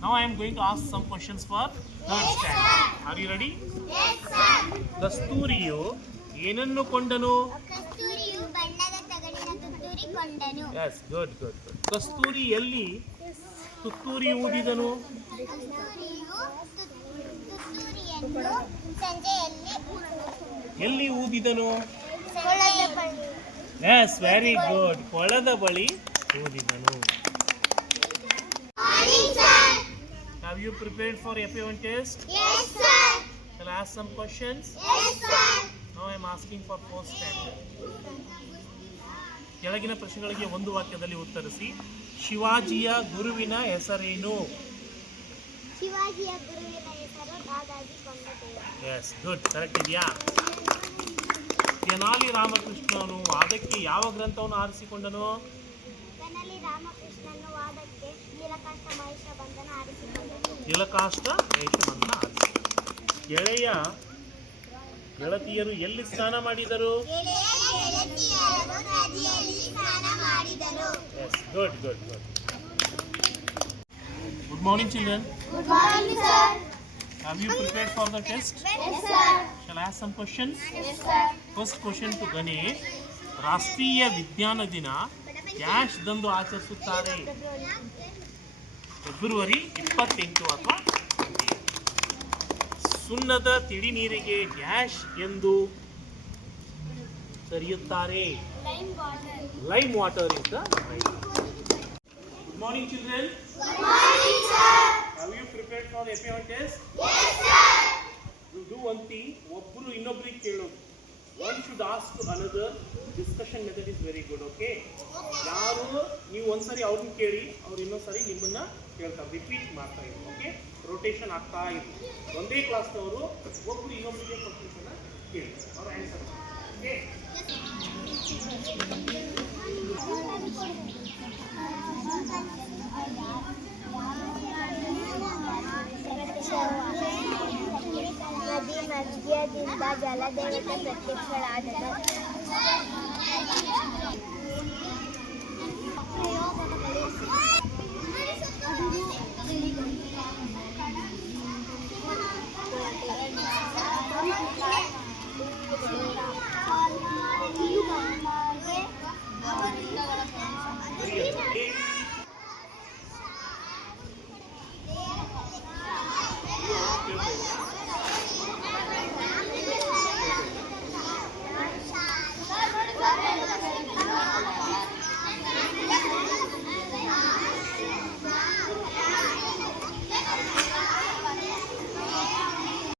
Now I am going to ask some questions for third standard. Are you ready? Yes, sir. ಕಸ್ತೂರಿಯು ಏನನ್ನು ಕೊಂಡನು? ಕಸ್ತೂರಿಯು ಬಣ್ಣದ ತಗಡಿನ ತುತ್ತೂರಿ ಕೊಂಡನು. Yes, good good good. Kasturi ಎಲ್ಲಿ ತುತ್ತೂರಿ ಊದಿದನು? ಕಸ್ತೂರಿಯು ತುತ್ತೂರಿಯನ್ನು ಸಂಜೆಯಲ್ಲಿ ಎಲ್ಲಿ ಊದಿದನು? ಹೊಲದ ಬಳಿ. Yes, very good. ಕೊಳದ ಬಳಿ ಊದಿದನು. Have you prepared for FA1 test? Yes, sir. Shall I ask some questions? Yes, sir. Now I am asking for fourth standard. ಕೆಳಗಿನ ಪ್ರಶ್ನೆಗಳಿಗೆ ಒಂದು ವಾಕ್ಯದಲ್ಲಿ ಉತ್ತರಿಸಿ. ಶಿವಾಜಿಯ ಗುರುವಿನ ಹೆಸರೇನು? ಶಿವಾಜಿಯ ಗುರುವಿನ ಹೆಸರು Dadaji Kondadev. Yes, good, correct ಇದೆಯಾ? ತೆನಾಲಿ ರಾಮಕೃಷ್ಣನು ವಾದಕ್ಕೆ ಯಾವ ಗ್ರಂಥವನ್ನು ಆರಿಸಿಕೊಂಡನು? ತೆನಾಲಿ ರಾಮಕೃಷ್ಣನು ವಾದಕ್ಕೆ ನೀಲಕಾಷ್ಟ ಮಹೇಶ ಬಂಧನ ಆರಿಸಿಕೊಂಡನು. ನೀಲಕಾಷ್ಟ ಮಹೇಶ ಬಂಧನ ಆರಿಸಿಕೊಂಡನು. ಗೆಳತಿಯರು ಎಲ್ಲಿ ಸ್ನಾನ ಮಾಡಿದರು? ಗೆಳತಿಯರು ನದಿಯಲ್ಲಿ ಸ್ನಾನ ಮಾಡಿದರು. Yes, good good good. Good morning, children. Good morning, sir. Have you prepared for the test? Yes, sir. Shall I ask some questions? Yes, sir. First question to Ganesh. ರಾಷ್ಟ್ರೀಯ ವಿಜ್ಞಾನ ದಿನ ಡ್ಯಾಶ್ ದಂದು ಆಚರಿಸುತ್ತಾರೆ? ಫೆಬ್ರವರಿ 28 ಅಥವಾ 28. ಸುಣ್ಣದ ತಿಳಿ ನೀರಿಗೆ dash ಎಂದು ಕರೆಯುತ್ತಾರೆ? Lime water. Lime water is the right. Good morning, children. Good morning, sir. Have you prepared for the FA1 test? Yes, sir. You do one thing. ಒಬ್ಬರು ಇನ್ನೊಬ್ಬರಿಗೆ ಕೇಳೋದು. One should ask to another. Discussion method is very good. Okay? ಯಾರು ನೀವು ಒಂದ್ಸರಿ ಅವ್ರನ್ನ ಕೇಳಿ, ಅವ್ರು ಇನ್ನೊಂದ್ಸರಿ ನಿಮ್ಮನ್ನ ಕೇಳ್ತಾರೆ. ರಿಪೀಟ್ ಮಾಡ್ತಾ ಇದ್ರು. ಓಕೆ? ರೊಟೇಷನ್ ಆಗ್ತಾ ಇದ್ರು. ಒಂದೇ ಕ್ಲಾಸ್ನವರು ಒಬ್ಬರು ಇನ್ನೊಬ್ಬರಿಗೆ ಕ್ವಶನ್ಸ್ನ ಕೇಳಿ ಅವ್ರ ಆನ್ಸರ್. ಓಕೆ? ನದಿ ಮಧ್ಯದಿಂದ ಜಲದೇವತೆ ಪ್ರತ್ಯಕ್ಷಳಾದಳು.